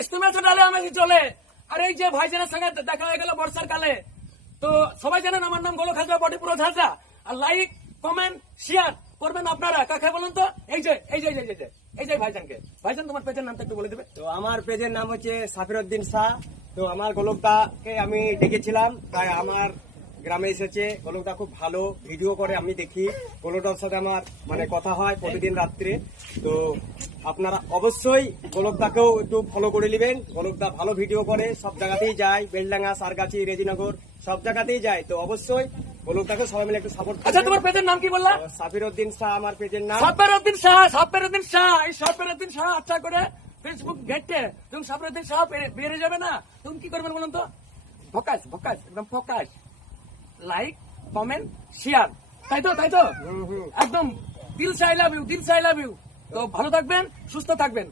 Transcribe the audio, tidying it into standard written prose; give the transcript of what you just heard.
আছিস? তুমি আছো ডালে, আমি আছি চলে। আর এই যে ভাইজানের সঙ্গে দেখা হয়ে গেল বর্ষার কালে, তো সবাই জানেন আমার নাম গোলক হাজরা, বডি পুরো ঝাঁঝরা। আর লাইক কমেন্ট শেয়ার করবেন আপনারা, কাকে বলুন তো? এই যে এই যে এই যে এই যে ভাইজানকে। ভাইজান তোমার পেজের নামটা একটু বলে দেবে? তো আমার পেজের নাম হচ্ছে সাফিরউদ্দিন শাহ। তো আমার গোলকদাকে আমি ডেকেছিলাম, তাই আমার গ্রামে এসেছে। গোলকদা খুব ভালো ভিডিও করে, আমি দেখি। গোলকদার সাথে আমার মানে কথা হয় প্রতিদিন রাত্রে। তো আপনারা অবশ্যই গোলকদাকেও একটু ফলো করে নেবেন। গোলকদা ভালো ভিডিও করে, সব জায়গাতেই যায়, বেলডাঙ্গা, সারগাছি, রেজিনগর, সব জায়গাতেই যায়। তো অবশ্যই গোলকদাকে সবাই মিলে একটু সাপোর্ট। আচ্ছা, তোমার পেজের নাম কি বললা? সাফিরউদ্দিন শাহ আমার পেজের নাম। সাফিরউদ্দিন শাহ, সাফিরউদ্দিন শাহ। এই সাফিরউদ্দিন শাহ আচ্ছা করে ফেসবুক ঘেটে তুমি সাফিরউদ্দিন শাহ বেরিয়ে যাবে না, তুমি কি করবেন বলুন তো? ফোকাস ফোকাস, একদম ফোকাস, লাইক কমেন্ট শেয়ার, তাই তো? তাই তো একদম দিল সে আই লাভ ইউ, দিল সে আই লাভ ইউ। তো ভালো থাকবেন, সুস্থ থাকবেন।